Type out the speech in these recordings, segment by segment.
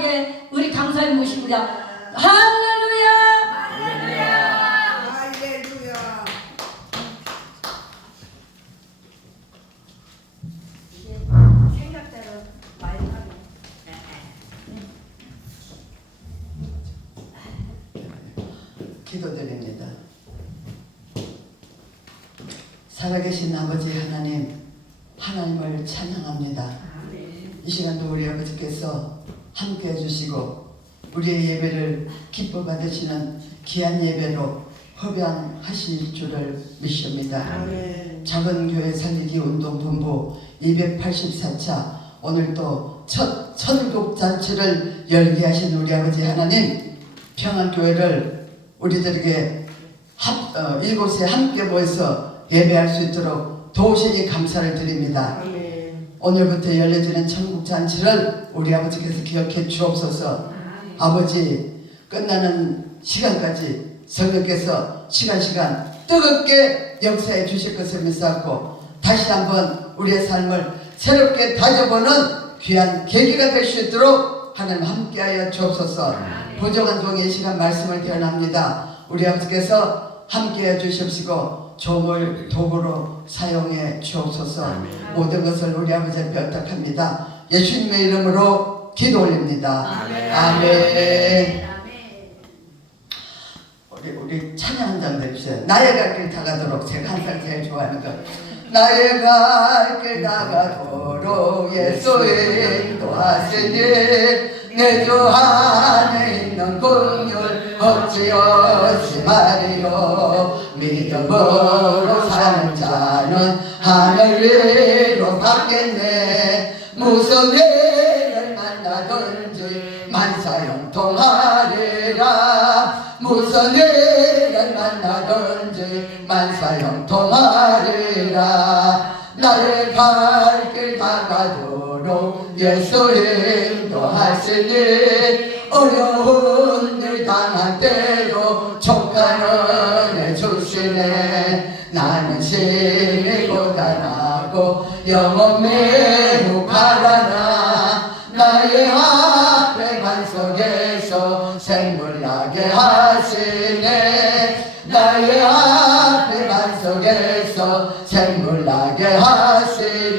감사하게 우리 강사님 모십니다. 할렐루야! 할렐루야. 이게 생각대로 말하면 기도드립니다. 살아계신 아버지 하나님, 하나님을 찬양합니다. 이 시간도 우리 아버지께서 함께 해주시고 우리의 예배를 기뻐 받으시는 귀한 예배로 허병하실 줄을 믿습니다. 아멘. 작은 교회 살리기 운동본부 284차 오늘도 첫 천국 잔치를 열게 하신 우리 아버지 하나님, 평안교회를 우리들에게 이곳에 함께 모여서 예배할 수 있도록 도우시니 감사를 드립니다. 아멘. 오늘부터 열려지는 천국 잔치를 우리 아버지께서 기억해 주옵소서. 아버지, 끝나는 시간까지 성령께서 시간 뜨겁게 역사해 주실 것을 믿사옵고 다시 한번 우리의 삶을 새롭게 다져보는 귀한 계기가 될 수 있도록 하나님 함께하여 주옵소서. 부족한 종의 시간 말씀을 대언합니다. 우리 아버지께서 함께해 주십시고 조물 도구로 사용해 주옵소서. 모든 것을 우리 아버지 앞에 부탁합니다. 예수님의 이름으로 기도 올립니다. 아멘. 우리 찬양 한 장 해주세요. 나의 갈 길 다가도록. 제가 항상 제일 좋아하는 거. 나의 갈 길 다가도록 예수의 인도하시니 내 주 안에 있는 긍휼 어찌없이 말이요. 믿음으로 사는 자는 하늘 위로 받겠네. 무슨 일을 만나든지 만사형통하리라. 무슨 일을 만나든지 만사형통하리라. 나의 갈 길 다가도록 예수 인도하시니 어려운 일 당할 때로 촉하는 애 주시네. 나는 심히 고단하고 영혼 매우 가라나. 나의 앞에 반석에서 생물나게 하시네. 나의 앞에 반석에서 생물나게 하시네.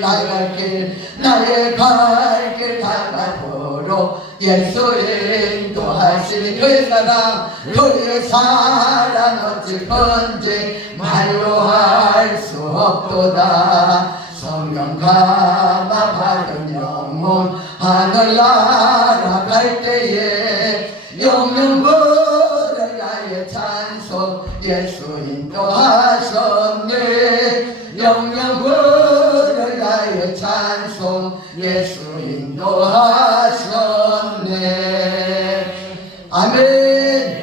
나의 갈 길 다가도록 예수 인도하시니 그의 사랑 어찌 건지 말로 할 수 없도다. 성령 감화 받은 영혼 하늘나라 갈 때에 영영 부를 나의 찬송 예수 인도하셨네. 영영 부를 나의 찬송 예수 인도하셨네. 아멘.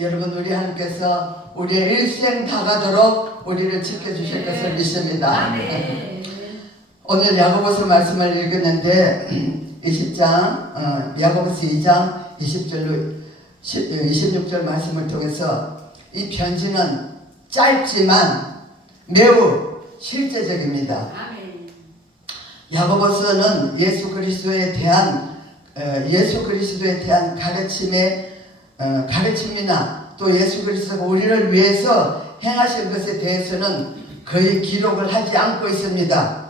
여러분, 우리 하나님께서 우리의 일생 다가도록 우리를 지켜주실 것을 믿습니다. 오늘 야고보서 말씀을 읽었는데 20장 야고보서 2장 20절로 26절 말씀을 통해서 이 편지는 짧지만 매우 실제적입니다. 야고보서는 예수 그리스도에 대한 가르침이나 또 예수 그리스도가 우리를 위해서 행하신 것에 대해서는 거의 기록을 하지 않고 있습니다.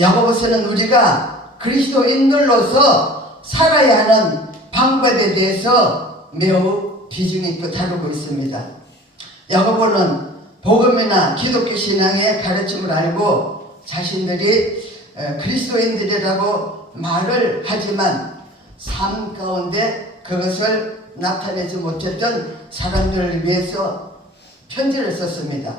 야고보서는 우리가 그리스도인들로서 살아야 하는 방법에 대해서 매우 비중 있고 다루고 있습니다. 야고보는 복음이나 기독교 신앙의 가르침을 알고 자신들이 그리스도인들이라고 말을 하지만 삶 가운데 그것을 나타내지 못했던 사람들을 위해서 편지를 썼습니다.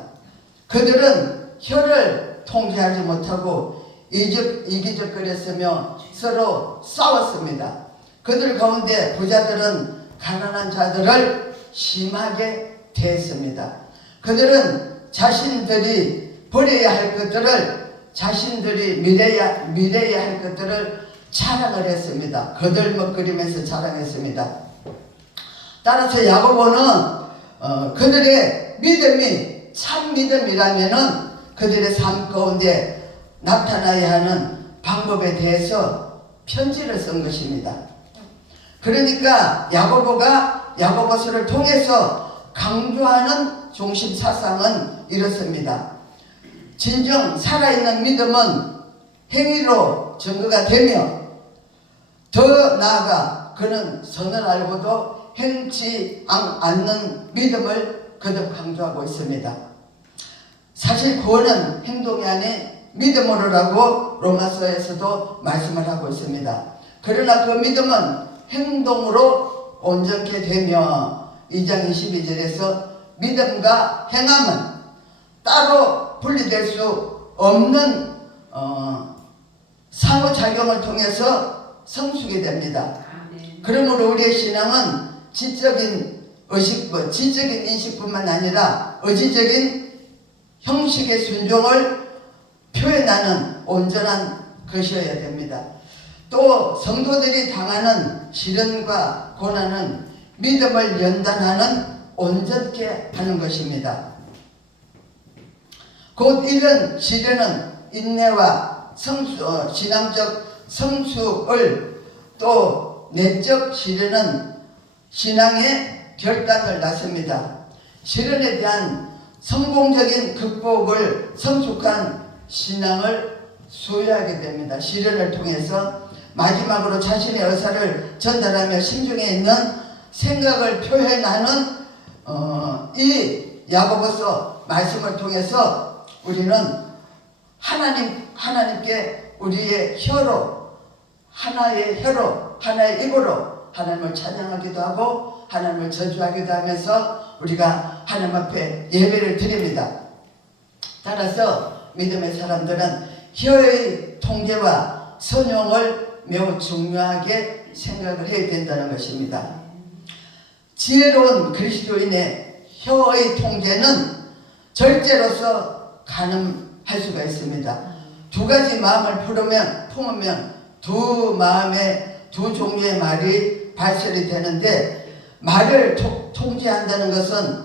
그들은 혀를 통제하지 못하고 이기적거렸으며 서로 싸웠습니다. 그들 가운데 부자들은 가난한 자들을 심하게 대했습니다. 그들은 자신들이 버려야 할 것들을, 자신들이 미래야 할 것들을 자랑을 했습니다. 거들먹거리면서 자랑했습니다. 따라서 야고보는 그들의 믿음이 참 믿음이라면은 그들의 삶 가운데 나타나야 하는 방법에 대해서 편지를 쓴 것입니다. 그러니까 야고보가 야고보서를 통해서 강조하는 중심 사상은 이렇습니다. 진정 살아있는 믿음은 행위로 증거가 되며 더 나아가 그는 선을 알고도 행치 않는 믿음을 거듭 강조하고 있습니다. 사실 구원은 행동이 아닌 믿음으로라고 로마서에서도 말씀을 하고 있습니다. 그러나 그 믿음은 행동으로 온전케 되며 2장 22절에서 믿음과 행함은 따로 분리될 수 없는 상호작용을 통해서 성숙이 됩니다. 그러므로 우리의 신앙은 지적인 인식뿐만 아니라 의지적인 형식의 순종을 표현하는 온전한 것이어야 됩니다. 또 성도들이 당하는 시련과 고난은 믿음을 연단하는 온전케 하는 것입니다. 곧 이런 시련은 인내와 신앙적 성숙을, 또 내적 시련은 신앙의 결단을 낳습니다. 시련에 대한 성공적인 극복을 성숙한 신앙을 소유하게 됩니다. 시련을 통해서 마지막으로 자신의 의사를 전달하며 심중에 있는 생각을 표현하는 이 야고보서 말씀을 통해서 우리는 하나님께 우리의 혀로, 하나의 입으로 하나님을 찬양하기도 하고 하나님을 저주하기도 하면서 우리가 하나님 앞에 예배를 드립니다. 따라서 믿음의 사람들은 혀의 통제와 선용을 매우 중요하게 생각을 해야 된다는 것입니다. 지혜로운 그리스도인의 혀의 통제는 절제로서 가늠할 수가 있습니다. 두 가지 마음을 품으면 두 마음의 두 종류의 말이 발설이 되는데, 말을 통제한다는 것은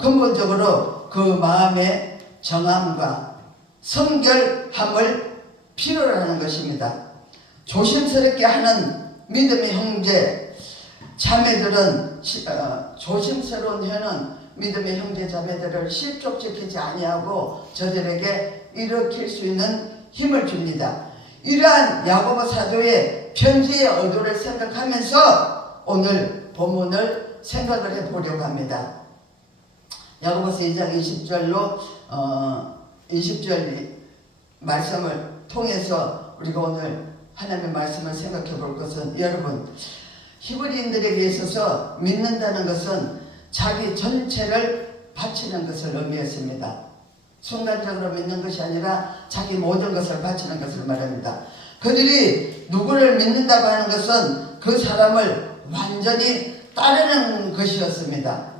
근본적으로 그 마음의 정함과 성결함을 필요로 하는 것입니다. 조심스럽게 하는 믿음의 형제 자매들은 조심스러운 혀는 믿음의 형제 자매들을 실족시키지 아니하고 저들에게 일으킬 수 있는 힘을 줍니다. 이러한 야고보 사도의 편지의 의도를 생각하면서 오늘 본문을 생각을 해보려고 합니다. 야고보서 2장 20절 말씀을 통해서 우리가 오늘 하나님의 말씀을 생각해 볼 것은, 여러분, 히브리인들에게 있어서 믿는다는 것은 자기 전체를 바치는 것을 의미했습니다. 순간적으로 믿는 것이 아니라 자기 모든 것을 바치는 것을 말합니다. 그들이 누구를 믿는다고 하는 것은 그 사람을 완전히 따르는 것이었습니다.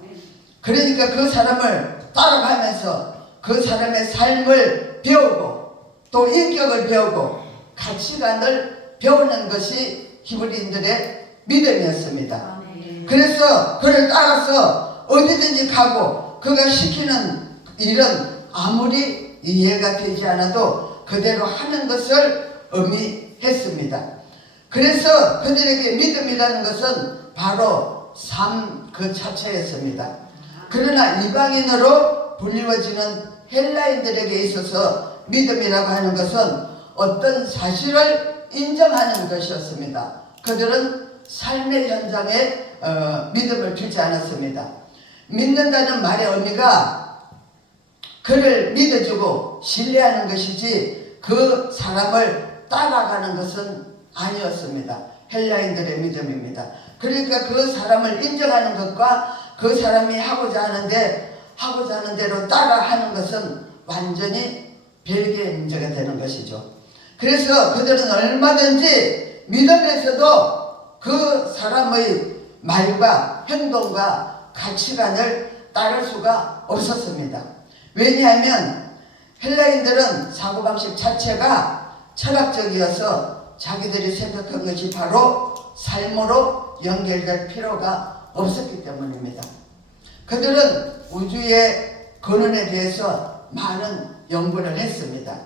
그러니까 그 사람을 따라가면서 그 사람의 삶을 배우고 또 인격을 배우고 가치관을 배우는 것이 히브리인들의 믿음이었습니다. 그래서 그를 따라서 어디든지 가고 그가 시키는 일은 아무리 이해가 되지 않아도 그대로 하는 것을 의미했습니다. 그래서 그들에게 믿음이라는 것은 바로 삶 그 자체였습니다. 그러나 이방인으로 불리워지는 헬라인들에게 있어서 믿음이라고 하는 것은 어떤 사실을 인정하는 것이었습니다. 그들은 삶의 현장에 믿음을 두지 않았습니다. 믿는다는 말의 의미가 그를 믿어주고 신뢰하는 것이지 그 사람을 따라가는 것은 아니었습니다. 헬라인들의 믿음입니다. 그러니까 그 사람을 인정하는 것과 그 사람이 하고자 하는 대로 따라하는 것은 완전히 별개의 문제가 되는 것이죠. 그래서 그들은 얼마든지 믿음에서도 그 사람의 말과 행동과 가치관을 따를 수가 없었습니다. 왜냐하면 헬라인들은 사고방식 자체가 철학적이어서 자기들이 생각한 것이 바로 삶으로 연결될 필요가 없었기 때문입니다. 그들은 우주의 근원에 대해서 많은 연구를 했습니다.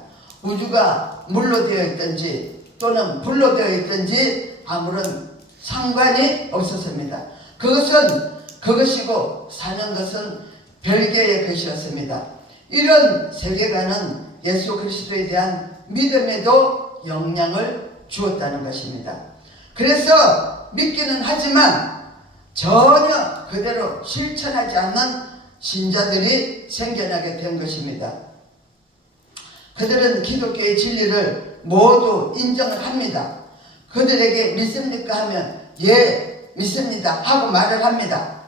우주가 물로 되어 있든지 또는 불로 되어 있든지 아무런 상관이 없었습니다. 그것은 그것이고 사는 것은 별개의 것이었습니다. 이런 세계관은 예수 그리스도에 대한 믿음에도 영향을 주었다는 것입니다. 그래서 믿기는 하지만 전혀 그대로 실천하지 않는 신자들이 생겨나게 된 것입니다. 그들은 기독교의 진리를 모두 인정을 합니다. 그들에게 믿습니까 하면 예 믿습니다 하고 말을 합니다.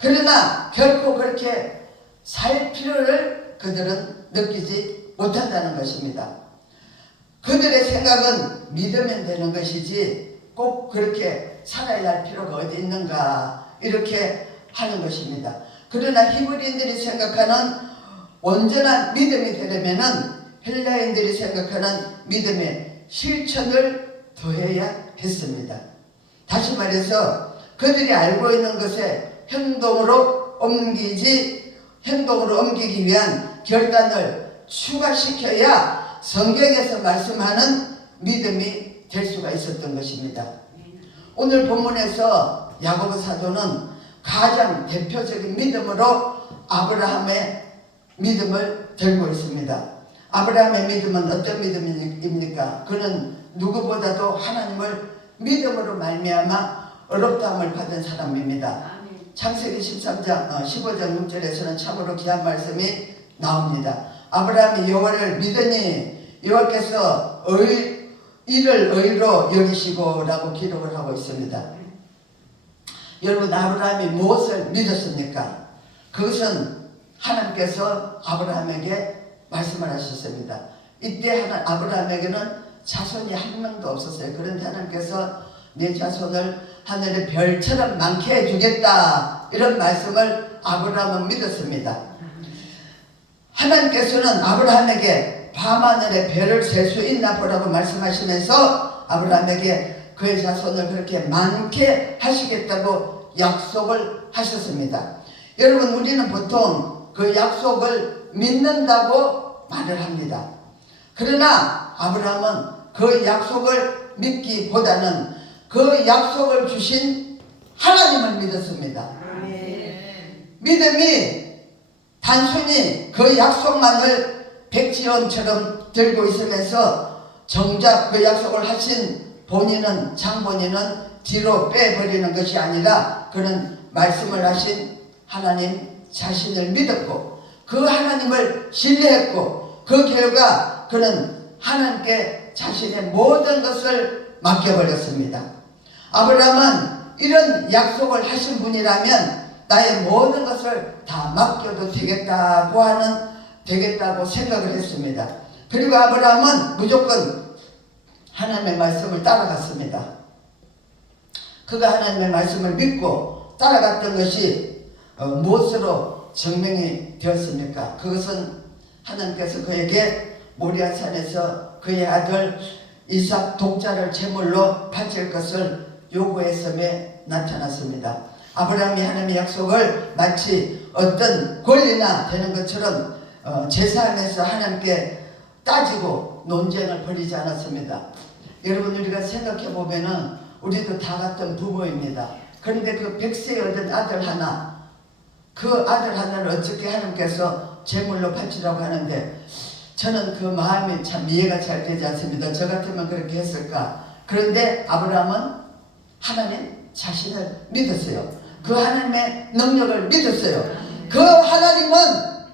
그러나 결코 그렇게 살 필요를 그들은 느끼지 못한다는 것입니다. 그들의 생각은 믿으면 되는 것이지 꼭 그렇게 살아야 할 필요가 어디 있는가 이렇게 하는 것입니다. 그러나 히브리인들이 생각하는 온전한 믿음이 되려면은 헬라인들이 생각하는 믿음의 실천을 더해야 했습니다. 다시 말해서 그들이 알고 있는 것에 행동으로 옮기기 위한 결단을 추가시켜야 성경에서 말씀하는 믿음이 될 수가 있었던 것입니다. 오늘 본문에서 야고보 사도는 가장 대표적인 믿음으로 아브라함의 믿음을 들고 있습니다. 아브라함의 믿음은 어떤 믿음입니까? 그는 누구보다도 하나님을 믿음으로 말미암아 어렵다함을 받은 사람입니다. 창세기 13장 15장 6절에서는 참으로 귀한 말씀이 나옵니다. 아브라함이 여호와를 믿으니 여호와께서 이를 의로 여기시고 라고 기록을 하고 있습니다. 여러분, 아브라함이 무엇을 믿었습니까? 그것은 하나님께서 아브라함에게 말씀을 하셨습니다. 이때 아브라함에게는 자손이 한 명도 없었어요. 그런데 하나님께서 내 자손을 하늘의 별처럼 많게 해주겠다 이런 말씀을 아브라함은 믿었습니다. 하나님께서는 아브라함에게 밤하늘의 별을 셀 수 있나 보라고 말씀하시면서 아브라함에게 그의 자손을 그렇게 많게 하시겠다고 약속을 하셨습니다. 여러분, 우리는 보통 그 약속을 믿는다고 말을 합니다. 그러나 아브라함은 그 약속을 믿기보다는 그 약속을 주신 하나님을 믿었습니다. 믿음이 단순히 그 약속만을 백지연처럼 들고 있으면서 정작 그 약속을 하신 장본인은 뒤로 빼버리는 것이 아니라 그는 말씀을 하신 하나님 자신을 믿었고 그 하나님을 신뢰했고 그 결과 그는 하나님께 자신의 모든 것을 맡겨버렸습니다. 아브라함은 이런 약속을 하신 분이라면 나의 모든 것을 다 맡겨도 되겠다고 생각을 했습니다. 그리고 아브라함은 무조건 하나님의 말씀을 따라갔습니다. 그가 하나님의 말씀을 믿고 따라갔던 것이 무엇으로 증명이 되었습니까? 그것은 하나님께서 그에게 모리아산에서 그의 아들 이삭 독자를 제물로 바칠 것을 요구했음에 나타났습니다. 아브라함이 하나님의 약속을 마치 어떤 권리나 되는 것처럼 제사하면서 하나님께 따지고 논쟁을 벌이지 않았습니다. 여러분, 우리가 생각해 보면은 우리도 다 같은 부모입니다. 그런데 그 100세에 얻은 아들 하나, 그 아들 하나를 어떻게 하나님께서 제물로 바치라고 하는데 저는 그 마음이 참 이해가 잘 되지 않습니다. 저 같으면 그렇게 했을까? 그런데 아브라함은 하나님 자신을 믿었어요. 그 하나님의 능력을 믿었어요. 그 하나님은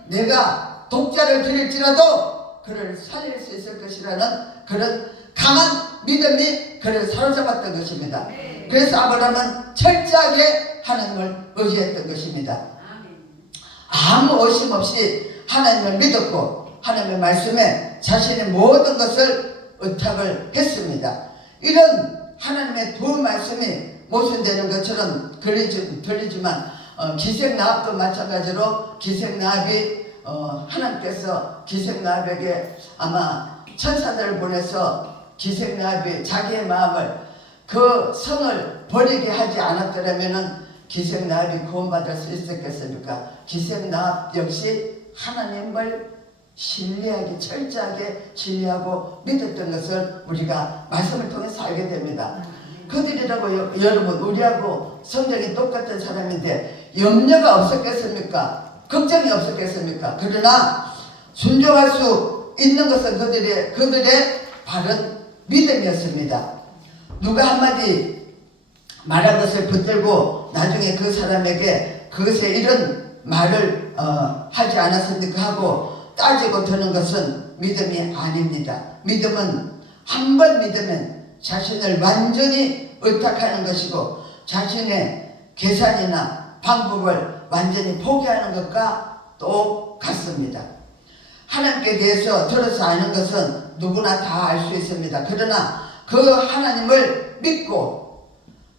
내가 독자를 드릴지라도 그를 살릴 수 있을 것이라는 그런 강한 믿음이 그를 사로잡았던 것입니다. 그래서 아브라함은 철저하게 하나님을 의지했던 것입니다. 아무 의심 없이 하나님을 믿었고 하나님의 말씀에 자신의 모든 것을 의탁을 했습니다. 이런 하나님의 두 말씀이 모순되는 것처럼 들리지만 기생나합도 마찬가지로 기생나합이 하나님께서 기생나합에게 아마 천사들을 보내서 기생나합이 자기의 마음을 그 성을 버리게 하지 않았더라면 기생나합이 구원받을 수 있었겠습니까? 기생나합 역시 하나님을 신뢰하게 철저하게 신뢰하고 믿었던 것을 우리가 말씀을 통해서 알게 됩니다. 그들이라고 여러분 우리하고 성격이 똑같은 사람인데 염려가 없었겠습니까? 걱정이 없었겠습니까? 그러나 순종할 수 있는 것은 그들의 바른 믿음이었습니다. 누가 한마디 말한 것을 붙들고 나중에 그 사람에게 그것에 이런 말을 하지 않았습니까 하고 따지고 드는 것은 믿음이 아닙니다. 믿음은 한 번 믿으면 자신을 완전히 의탁하는 것이고 자신의 계산이나 방법을 완전히 포기하는 것과 똑같습니다. 하나님께 대해서 들어서 아는 것은 누구나 다 알 수 있습니다. 그러나 그 하나님을 믿고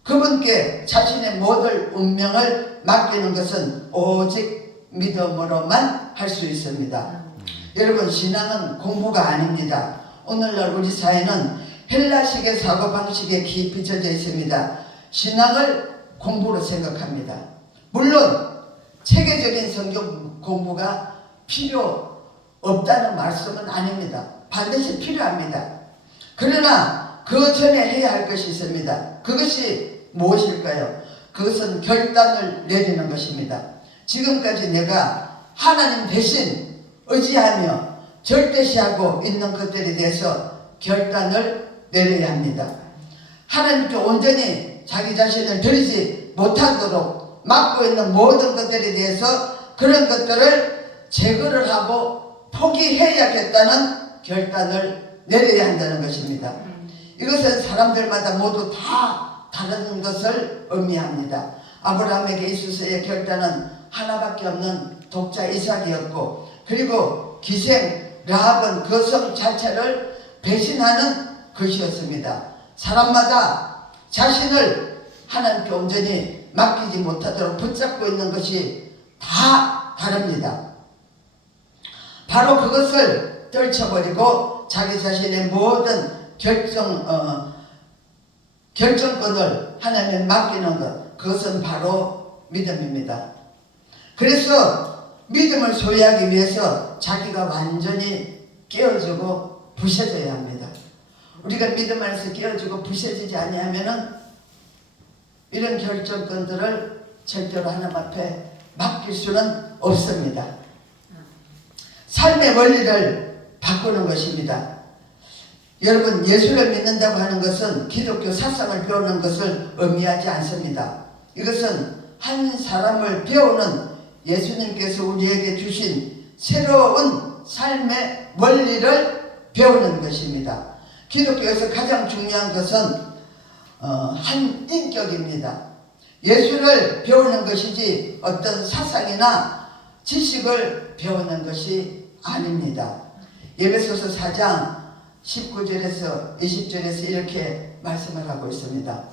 그분께 자신의 모든 운명을 맡기는 것은 오직 믿음으로만 할 수 있습니다. 여러분 신앙은 공부가 아닙니다. 오늘날 우리 사회는 헬라식의 사고방식에 깊이 젖어 있습니다. 신앙을 공부로 생각합니다. 물론 체계적인 성경 공부가 필요 없다는 말씀은 아닙니다. 반드시 필요합니다. 그러나 그 전에 해야 할 것이 있습니다. 그것이 무엇일까요? 그것은 결단을 내리는 것입니다. 지금까지 내가 하나님 대신 의지하며 절대시하고 있는 것들에 대해서 결단을 내려야 합니다. 하나님께 온전히 자기 자신을 드리지 못하도록 막고 있는 모든 것들에 대해서 그런 것들을 제거를 하고 포기해야겠다는 결단을 내려야 한다는 것입니다. 이것은 사람들마다 모두 다 다른 것을 의미합니다. 아브라함에게 있어서의 결단은 하나밖에 없는 독자 이삭이었고 그리고 기생 라합은 그 성 자체를 배신하는 것이었습니다. 사람마다 자신을 하나님께 온전히 맡기지 못하도록 붙잡고 있는 것이 다 다릅니다. 바로 그것을 떨쳐버리고 자기 자신의 모든 결정권을 하나님께 맡기는 것, 그것은 바로 믿음입니다. 그래서 믿음을 소유하기 위해서 자기가 완전히 깨어지고 부셔져야 합니다. 우리가 믿음 안에서 깨어지고 부셔지지 아니하면은 이런 결정권들을 절대로 하나님 앞에 맡길 수는 없습니다. 삶의 원리를 바꾸는 것입니다. 여러분 예수를 믿는다고 하는 것은 기독교 사상을 배우는 것을 의미하지 않습니다. 이것은 한 사람을 배우는 예수님께서 우리에게 주신 새로운 삶의 원리를 배우는 것입니다. 기독교에서 가장 중요한 것은 한 인격입니다. 예수를 배우는 것이지 어떤 사상이나 지식을 배우는 것이 아닙니다. 에베소서 4장 19절에서 20절에서 이렇게 말씀을 하고 있습니다.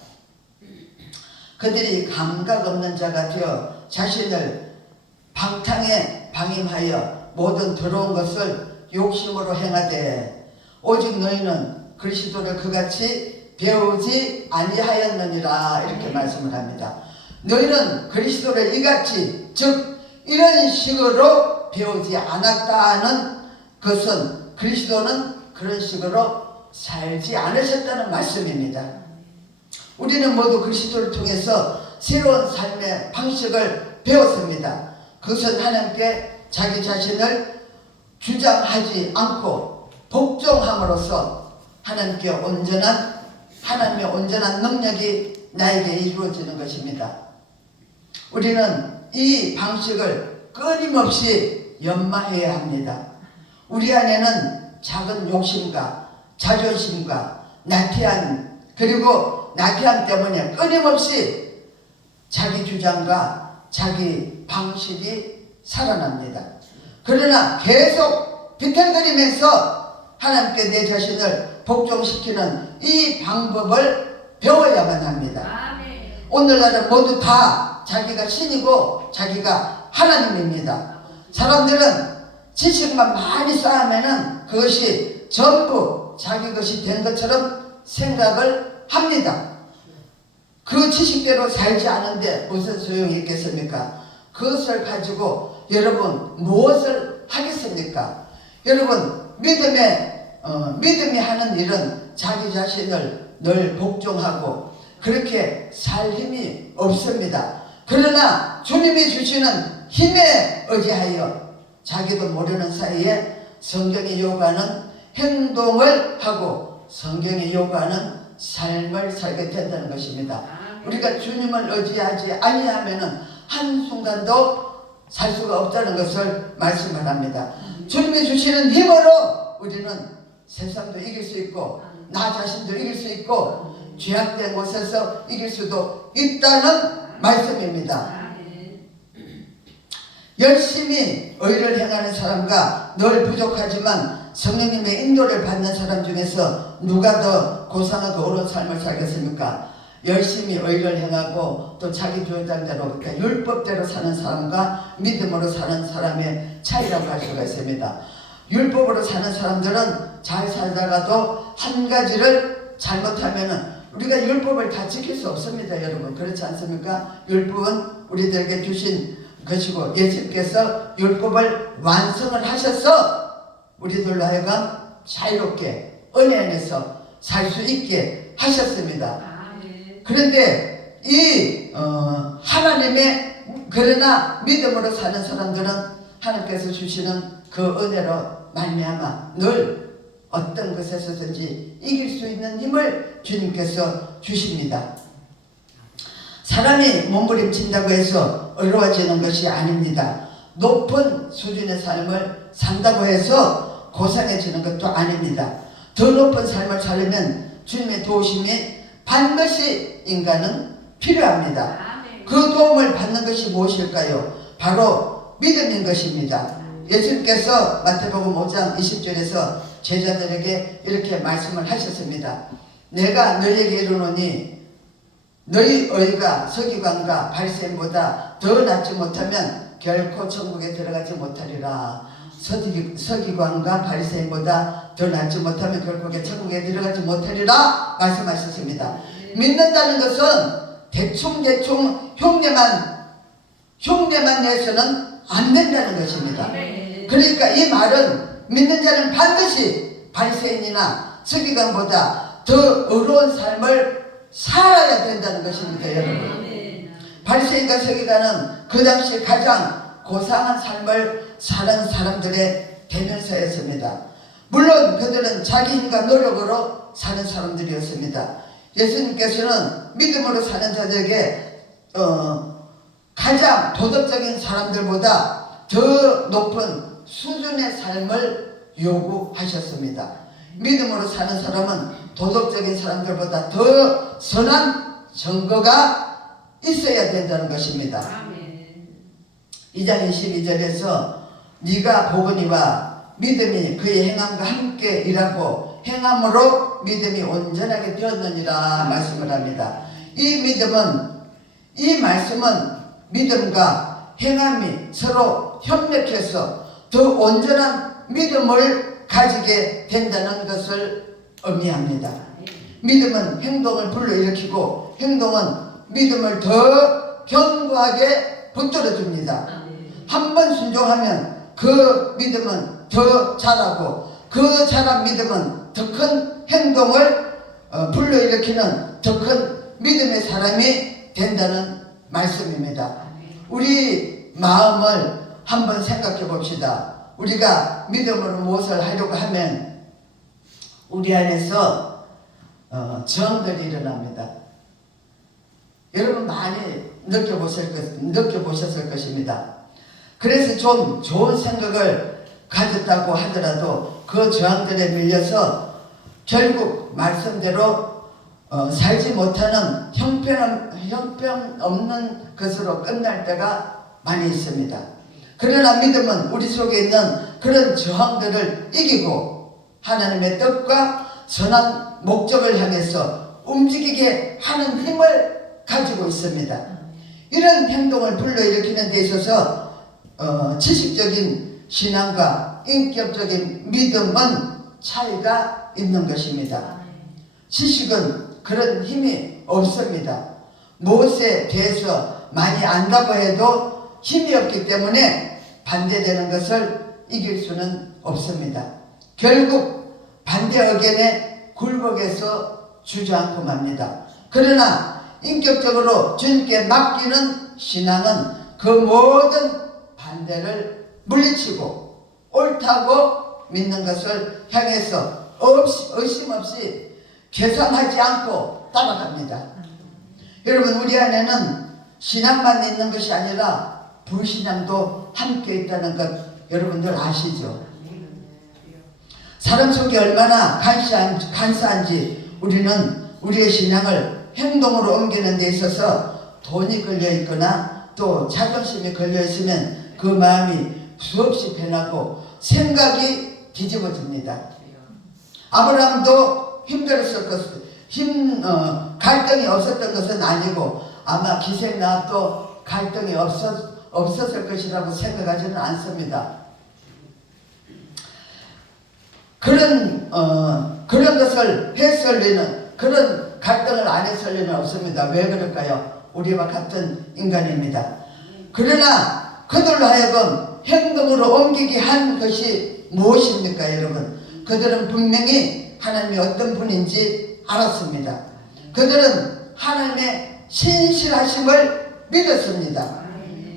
그들이 감각 없는 자가 되어 자신을 방탕에 방임하여 모든 더러운 것을 욕심으로 행하되 오직 너희는 그리스도를 그같이 배우지 아니하였느니라 이렇게 말씀을 합니다. 너희는 그리스도를 이같이 즉 이런 식으로 배우지 않았다는 것은 그리스도는 그런 식으로 살지 않으셨다는 말씀입니다. 우리는 모두 그리스도를 통해서 새로운 삶의 방식을 배웠습니다. 그것은 하나님께 자기 자신을 주장하지 않고 복종함으로써 하나님의 온전한 능력이 나에게 이루어지는 것입니다. 우리는 이 방식을 끊임없이 연마해야 합니다. 우리 안에는 작은 욕심과 자존심과 나태함 그리고 나태함 때문에 끊임없이 자기 주장과 자기 방식이 살아납니다. 그러나 계속 비틀거리면서 하나님께 내 자신을 복종시키는 이 방법을 배워야만 합니다. 오늘날은 모두 다 자기가 신이고 자기가 하나님입니다. 사람들은 지식만 많이 쌓으면은 그것이 전부 자기 것이 된 것처럼 생각을 합니다. 그 지식대로 살지 않은데 무슨 소용이 있겠습니까? 그것을 가지고 여러분 무엇을 하겠습니까? 여러분 믿음이 하는 일은 자기 자신을 늘 복종하고 그렇게 살 힘이 없습니다. 그러나 주님이 주시는 힘에 의지하여 자기도 모르는 사이에 성경이 요구하는 행동을 하고 성경이 요구하는 삶을 살게 된다는 것입니다. 우리가 주님을 의지하지 아니하면은 한순간도 살 수가 없다는 것을 말씀을 합니다. 주님이 주시는 힘으로 우리는 세상도 이길 수 있고 나 자신도 이길 수 있고 죄악된 곳에서 이길 수도 있다는 말씀입니다. 열심히 의를 행하는 사람과 늘 부족하지만 성령님의 인도를 받는 사람 중에서 누가 더 고상하고 옳은 삶을 살겠습니까? 열심히 의를 행하고 또 자기 주장대로 그러니까 율법대로 사는 사람과 믿음으로 사는 사람의 차이라고 할 수가 있습니다. 율법으로 사는 사람들은 잘 살다가도 한 가지를 잘못하면은 우리가 율법을 다 지킬 수 없습니다. 여러분 그렇지 않습니까? 율법은 우리들에게 주신 것이고 예수님께서 율법을 완성을 하셔서 우리들로 하여금 자유롭게 은혜 안에서 살 수 있게 하셨습니다. 그런데 이 하나님의 그러나 믿음으로 사는 사람들은 하나님께서 주시는 그 은혜로 말미암아 늘 어떤 것에서든지 이길 수 있는 힘을 주님께서 주십니다. 사람이 몸부림친다고 해서 어려워지는 것이 아닙니다. 높은 수준의 삶을 산다고 해서 고상해지는 것도 아닙니다. 더 높은 삶을 살려면 주님의 도우심이 반드시 인간은 필요합니다. 그 도움을 받는 것이 무엇일까요? 바로 믿음인 것입니다. 예수님께서 마태복음 5장 20절에서 제자들에게 이렇게 말씀을 하셨습니다. 내가 너희에게 이르노니 너희 의가 서기관과 바리새인보다 더 낫지 못하면 결코 천국에 들어가지 못하리라. 서기관과 바리새인보다 더 낫지 못하면 결코 천국에 들어가지 못하리라 말씀하셨습니다. 믿는다는 것은 대충 흉내만 내서는 안 된다는 것입니다. 그러니까 이 말은 믿는 자는 반드시 바리새인이나 서기관보다 더 의로운 삶을 살아야 된다는 것입니다. 여러분 바리새인과 서기관은 그 당시 가장 고상한 삶을 사는 사람들의 대명사였습니다. 물론 그들은 자기 힘과 노력으로 사는 사람들이었습니다. 예수님께서는 믿음으로 사는 자들에게 가장 도덕적인 사람들보다 더 높은 수준의 삶을 요구하셨습니다. 믿음으로 사는 사람은 도덕적인 사람들보다 더 선한 증거가 있어야 된다는 것입니다. 2장 22절에서 네가 보거니와 믿음이 그의 행함과 함께 일하고 행함으로 믿음이 온전하게 되었느니라 말씀을 합니다. 이 말씀은 믿음과 행함이 서로 협력해서 더 온전한 믿음을 가지게 된다는 것을 의미합니다. 믿음은 행동을 불러일으키고 행동은 믿음을 더 견고하게 붙들어줍니다. 한 번 순종하면 그 믿음은 더 자라고 그 자란 믿음은 더 큰 행동을 불러일으키는 더 큰 믿음의 사람이 된다는 말씀입니다. 우리 마음을 한번 생각해 봅시다. 우리가 믿음으로 무엇을 하려고 하면 우리 안에서 정들이 일어납니다. 여러분 많이 느껴보셨을 것입니다. 그래서 좀 좋은 생각을 가졌다고 하더라도 그 저항들에 밀려서 결국 말씀대로 살지 못하는 형편없는 것으로 끝날 때가 많이 있습니다. 그러나 믿음은 우리 속에 있는 그런 저항들을 이기고 하나님의 뜻과 선한 목적을 향해서 움직이게 하는 힘을 가지고 있습니다. 이런 행동을 불러일으키는 데 있어서 지식적인 신앙과 인격적인 믿음은 차이가 있는 것입니다. 지식은 그런 힘이 없습니다. 무엇에 대해서 많이 안다고 해도 힘이 없기 때문에 반대되는 것을 이길 수는 없습니다. 결국 반대 의견에 굴복해서 주저앉고 맙니다. 그러나 인격적으로 주님께 맡기는 신앙은 그 모든 반대를 물리치고 옳다고 믿는 것을 향해서 의심 없이 계산하지 않고 따라갑니다. 여러분, 우리 안에는 신앙만 있는 것이 아니라 불신앙도 함께 있다는 것 여러분들 아시죠? 사람 속에 얼마나 간사한지 우리는 우리의 신앙을 행동으로 옮기는 데 있어서 돈이 걸려 있거나 또 자존심이 걸려 있으면 그 마음이 수없이 변하고 생각이 뒤집어집니다. 아브라함도 힘들었을 갈등이 없었던 것은 아니고 아마 기생나도 갈등이 없었을 것이라고 생각하지는 않습니다. 그런 것을 했을 리는, 그런 갈등을 안 했을 리는 없습니다. 왜 그럴까요? 우리와 같은 인간입니다. 그러나 그들로 하여금 행동으로 옮기게 한 것이 무엇입니까, 여러분? 그들은 분명히 하나님이 어떤 분인지 알았습니다. 그들은 하나님의 신실하심을 믿었습니다.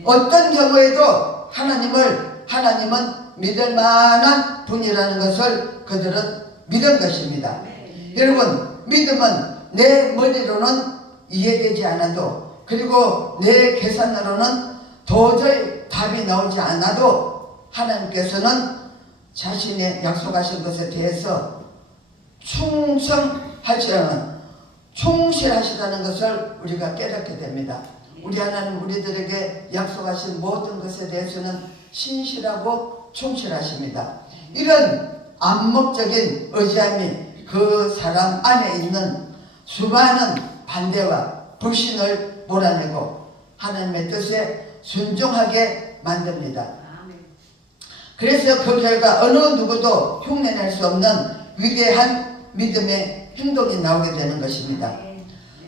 어떤 경우에도 하나님은 믿을 만한 분이라는 것을 그들은 믿은 것입니다. 여러분, 믿음은 내 머리로는 이해되지 않아도, 그리고 내 계산으로는 도저히 답이 나오지 않아도 하나님께서는 자신의 약속하신 것에 대해서 충실하시다는 것을 우리가 깨닫게 됩니다. 우리 하나님 우리들에게 약속하신 모든 것에 대해서는 신실하고 충실하십니다. 이런 암묵적인 의지함이 그 사람 안에 있는 수많은 반대와 불신을 몰아내고 하나님의 뜻에 순종하게 만듭니다. 그래서 그 결과 어느 누구도 흉내낼 수 없는 위대한 믿음의 행동이 나오게 되는 것입니다.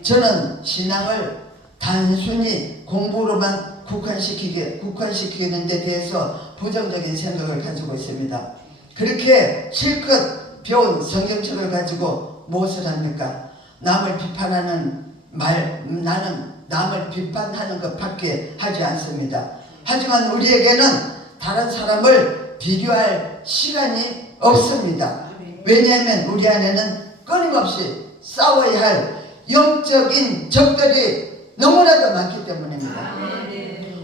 저는 신앙을 단순히 공부로만 국한시키는 데 대해서 부정적인 생각을 가지고 있습니다. 그렇게 실컷 배운 성경책을 가지고 무엇을 합니까? 나는 남을 비판하는 것밖에 하지 않습니다. 하지만 우리에게는 다른 사람을 비교할 시간이 없습니다. 왜냐하면 우리 안에는 끊임없이 싸워야 할 영적인 적들이 너무나도 많기 때문입니다.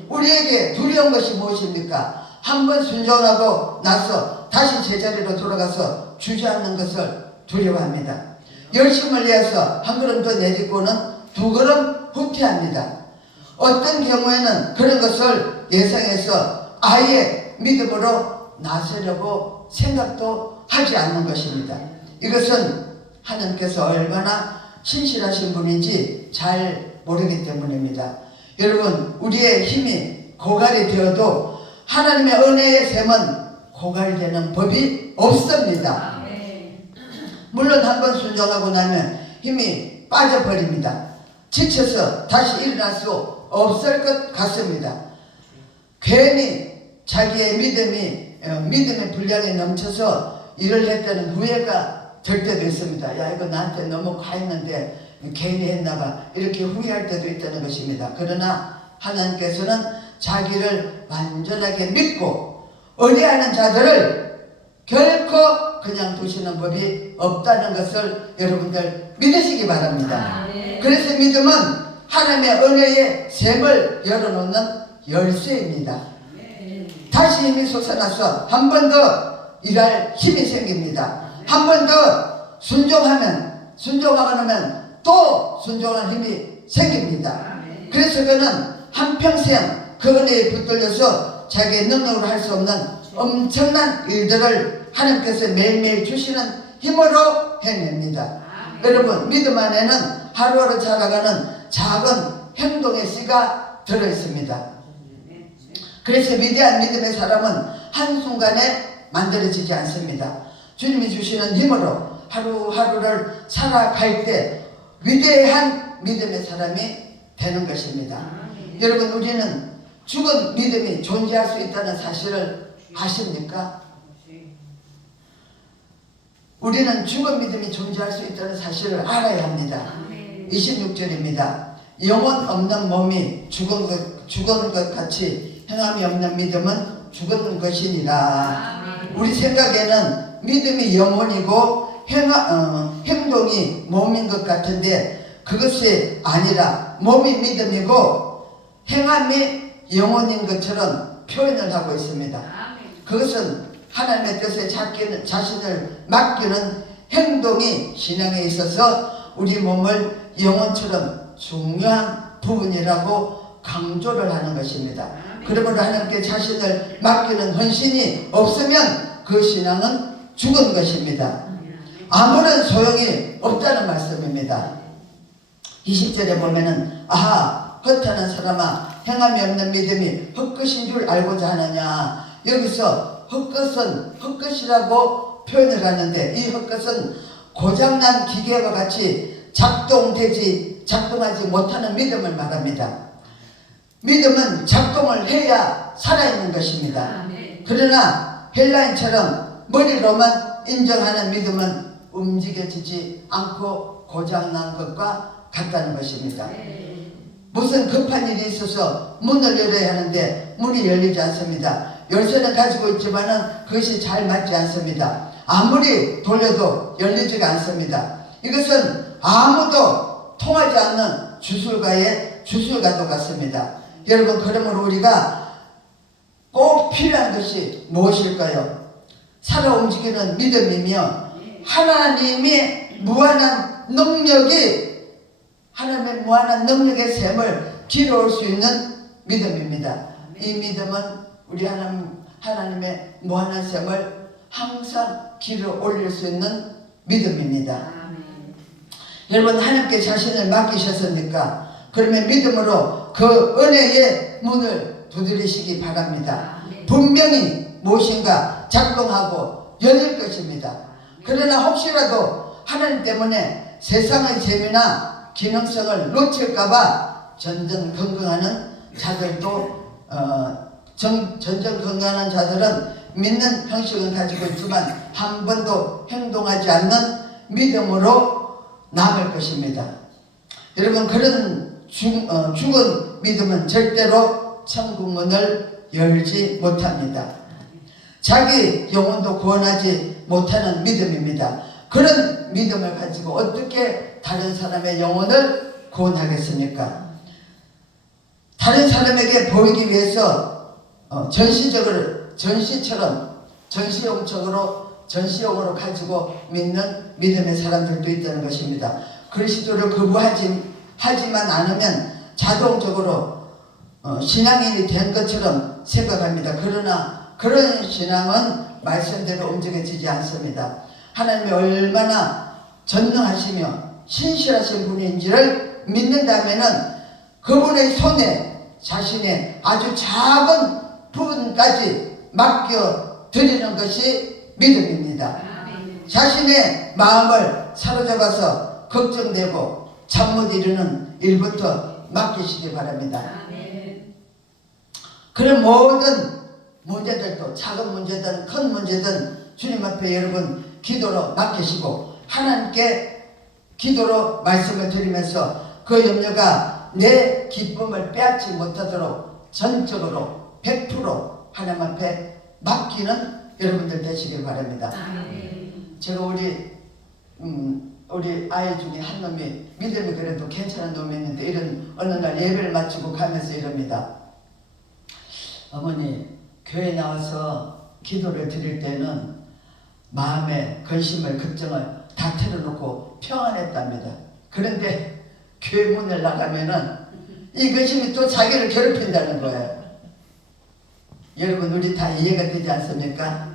우리에게 두려운 것이 무엇입니까? 한번 순종하고 나서 다시 제자리로 돌아가서 주저앉는 것을 두려워합니다. 열심을 내어서 한 걸음 더 내딛고는 두 걸음 후퇴합니다. 어떤 경우에는 그런 것을 예상해서 아예 믿음으로 나서려고 생각도 하지 않는 것입니다. 이것은 하나님께서 얼마나 신실하신 분인지 잘 모르기 때문입니다. 여러분, 우리의 힘이 고갈이 되어도 하나님의 은혜의 샘은 고갈이 되는 법이 없습니다. 물론 한번 순종하고 나면 힘이 빠져버립니다. 지쳐서 다시 일어날 수 없을 것 같습니다. 괜히 자기의 믿음의 분량이 넘쳐서 일을 했다는 후회가 될 때도 있습니다. 야, 이거 나한테 너무 과했는데 괜히 했나봐, 이렇게 후회할 때도 있다는 것입니다. 그러나 하나님께서는 자기를 완전하게 믿고 의뢰하는 자들을 결코 그냥 두시는 법이 없다는 것을 여러분들 믿으시기 바랍니다. 그래서 믿음은 하나님의 은혜의 샘을 열어놓는 열쇠입니다. 다시 힘이 솟아나서 한 번 더 일할 힘이 생깁니다. 한 번 더 순종하고 나면 또 순종할 힘이 생깁니다. 그래서 그는 한평생 그 은혜에 붙들려서 자기의 능력으로 할 수 없는 엄청난 일들을 하나님께서 매일매일 주시는 힘으로 해냅니다. 여러분, 믿음 안에는 하루하루 자라가는 작은 행동의 씨가 들어있습니다. 그래서 위대한 믿음의 사람은 한순간에 만들어지지 않습니다. 주님이 주시는 힘으로 하루하루를 살아갈 때 위대한 믿음의 사람이 되는 것입니다. 여러분, 우리는 죽은 믿음이 존재할 수 있다는 사실을 아십니까? 우리는 죽은 믿음이 존재할 수 있다는 사실을 알아야 합니다. 26절입니다. 영혼 없는 몸이 죽은 것 같이 행함이 없는 믿음은 죽은 것이니라. 우리 생각에는 믿음이 영혼이고 행동이 몸인 것 같은데 그것이 아니라 몸이 믿음이고 행함이 영혼인 것처럼 표현을 하고 있습니다. 그것은 하나님의 뜻에 자신을 맡기는 행동이 신앙에 있어서 우리 몸을 영혼처럼 중요한 부분이라고 강조를 하는 것입니다. 그러므로 하나님께 자신을 맡기는 헌신이 없으면 그 신앙은 죽은 것입니다. 아무런 소용이 없다는 말씀입니다. 20절에 보면은 아하 헛하는 사람아 행함이 없는 믿음이 헛것인 줄 알고자 하느냐. 여기서 헛것이라고 표현을 하는데 이 헛것은 고장난 기계와 같이 작동하지 못하는 믿음을 말합니다. 믿음은 작동을 해야 살아있는 것입니다. 그러나 헬라인처럼 머리로만 인정하는 믿음은 움직여지지 않고 고장난 것과 같다는 것입니다. 무슨 급한 일이 있어서 문을 열어야 하는데 문이 열리지 않습니다. 열쇠는 가지고 있지만 그것이 잘 맞지 않습니다. 아무리 돌려도 열리지가 않습니다. 이것은 아무도 통하지 않는 주술가의 주술과도 같습니다. 여러분, 그러므로 우리가 꼭 필요한 것이 무엇일까요? 살아 움직이는 믿음이며 하나님의 무한한 능력의 샘을 길어올 수 있는 믿음입니다. 이 믿음은 우리 하나님의 무한한 샘을 항상 길어 올릴 수 있는 믿음입니다. 여러분, 하나님께 자신을 맡기셨습니까? 그러면 믿음으로 그 은혜의 문을 두드리시기 바랍니다. 분명히 무엇인가 작동하고 열릴 것입니다. 그러나 혹시라도 하나님 때문에 세상의 재미나 기능성을 놓칠까봐 전전긍긍하는 자들은 믿는 형식은 가지고 있지만 한 번도 행동하지 않는 믿음으로 남을 것입니다. 여러분, 그런 죽은 믿음은 절대로 천국 문을 열지 못합니다. 자기 영혼도 구원하지 못하는 믿음입니다. 그런 믿음을 가지고 어떻게 다른 사람의 영혼을 구원하겠습니까? 다른 사람에게 보이기 위해서 전시용으로 가지고 믿는 믿음의 사람들도 있다는 것입니다. 그리스도를 거부하지만 않으면 자동적으로 신앙인이 된 것처럼 생각합니다. 그러나 그런 신앙은 말씀대로 움직여지지 않습니다. 하나님이 얼마나 전능하시며 신실하신 분인지를 믿는다면은 그분의 손에 자신의 아주 작은 부분까지 맡겨 드리는 것이 믿음입니다. 자신의 마음을 사로잡아서 걱정되고 잠 못 이루는 일부터 맡기시기 바랍니다. 그런 모든 문제들도 작은 문제든 큰 문제든 주님 앞에 여러분 기도로 맡기시고 하나님께 기도로 말씀을 드리면서 그 염려가 내 기쁨을 빼앗지 못하도록 전적으로 100% 하나님 앞에 맡기는 여러분들 되시길 바랍니다. 제가 우리 아이 중에 한 놈이 믿음이 그래도 괜찮은 놈이 있는데 이런 어느 날 예배를 마치고 가면서 이럽니다. 어머니, 교회 나와서 기도를 드릴 때는 마음의 근심을 걱정을 다 틀어놓고 평안했답니다. 그런데 교회 문을 나가면은 이 근심이 또 자기를 괴롭힌다는 거예요. 여러분, 우리 다 이해가 되지 않습니까?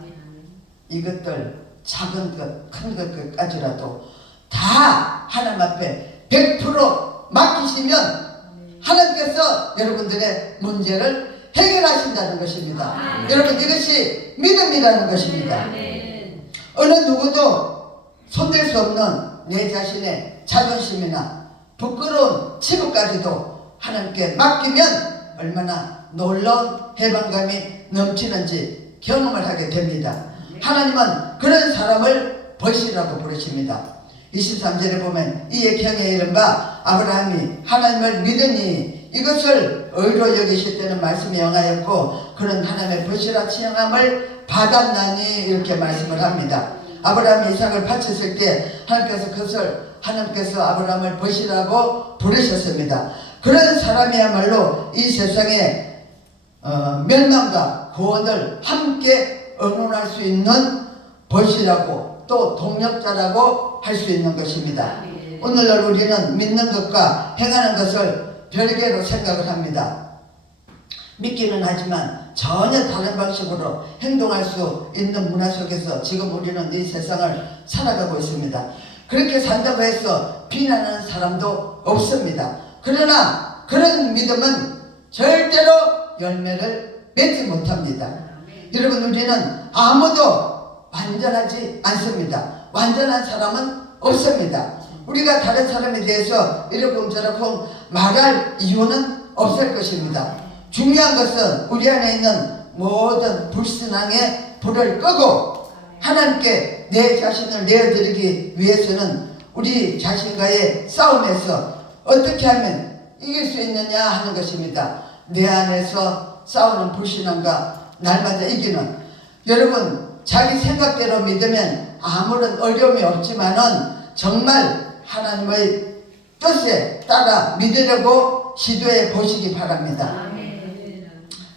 이것들 작은 것, 큰 것까지라도 다 하나님 앞에 100% 맡기시면 하나님께서 여러분들의 문제를 해결하신다는 것입니다. 여러분, 이것이 믿음이라는 것입니다. 어느 누구도 손댈 수 없는 내 자신의 자존심이나 부끄러운 치부까지도 하나님께 맡기면 얼마나 놀라운 해방감이 넘치는지 경험을 하게 됩니다. 하나님은 그런 사람을 벗이라고 부르십니다. 23절에 보면 이에 경에 이른 바 아브라함이 하나님을 믿으니 이것을 의로 여기실 때는 말씀이 영하였고 그는 하나님의 벗이라 칭함을 받았나니 이렇게 말씀을 합니다. 아브라함이 이삭을 바쳤을 때 하나님께서 아브라함을 벗이라고 부르셨습니다. 그런 사람이야말로 이 세상에 멸망과 구원을 함께 의논할 수 있는 벗이라고 또 동력자라고 할 수 있는 것입니다. 오늘날 우리는 믿는 것과 행하는 것을 별개로 생각을 합니다. 믿기는 하지만 전혀 다른 방식으로 행동할 수 있는 문화 속에서 지금 우리는 이 세상을 살아가고 있습니다. 그렇게 산다고 해서 비난하는 사람도 없습니다. 그러나 그런 믿음은 절대로 열매를 맺지 못합니다. 여러분, 우리는 아무도 완전하지 않습니다. 완전한 사람은 없습니다. 우리가 다른 사람에 대해서 이러쿵 저러쿵 말할 이유는 없을 것입니다. 중요한 것은 우리 안에 있는 모든 불신앙의 불을 끄고 하나님께 내 자신을 내어드리기 위해서는 우리 자신과의 싸움에서 어떻게 하면 이길 수 있느냐 하는 것입니다. 내 안에서 싸우는 불신앙과 날마다 이기는, 여러분, 자기 생각대로 믿으면 아무런 어려움이 없지만은 정말 하나님의 뜻에 따라 믿으려고 시도해 보시기 바랍니다.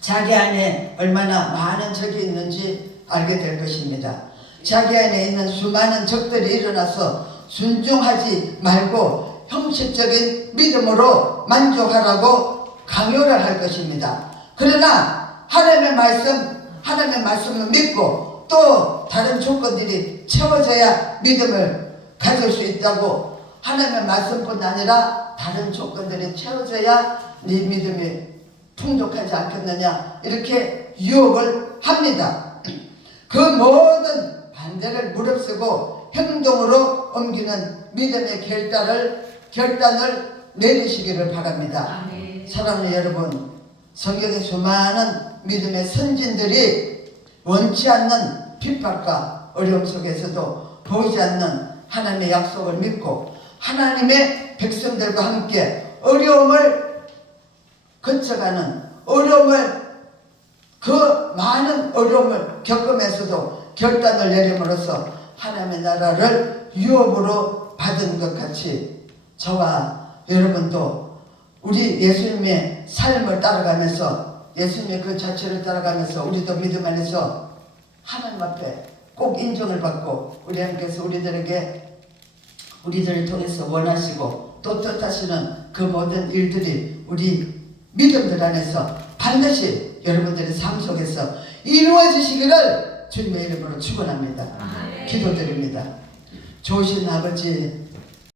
자기 안에 얼마나 많은 적이 있는지 알게 될 것입니다. 자기 안에 있는 수많은 적들이 일어나서 순종하지 말고 형식적인 믿음으로 만족하라고 강요를 할 것입니다. 그러나 하나님의 말씀을 믿고 또 다른 조건들이 채워져야 믿음을 가질 수 있다고, 하나님의 말씀뿐 아니라 다른 조건들이 채워져야 네 믿음이 풍족하지 않겠느냐 이렇게 유혹을 합니다. 그 모든 반대를 무릅쓰고 행동으로 옮기는 믿음의 결단을 내리시기를 바랍니다. 사랑하는 여러분, 성경의 수많은 믿음의 선진들이 원치 않는 핍박과 어려움 속에서도 보이지 않는 하나님의 약속을 믿고 하나님의 백성들과 함께 어려움을 거쳐가는, 그 많은 어려움을 겪으면서도 결단을 내림으로써 하나님의 나라를 유업으로 받은 것 같이 저와 여러분도 우리 예수님의 삶을 따라가면서, 예수님의 그 자체를 따라가면서 우리도 믿음 안에서 하나님 앞에 꼭 인정을 받고 우리 하나님께서 우리들을 통해서 원하시고 또 뜻하시는 그 모든 일들이 우리 믿음들 안에서 반드시 여러분들의 삶 속에서 이루어지시기를 주님의 이름으로 축원합니다. 기도드립니다. 좋으신 아버지,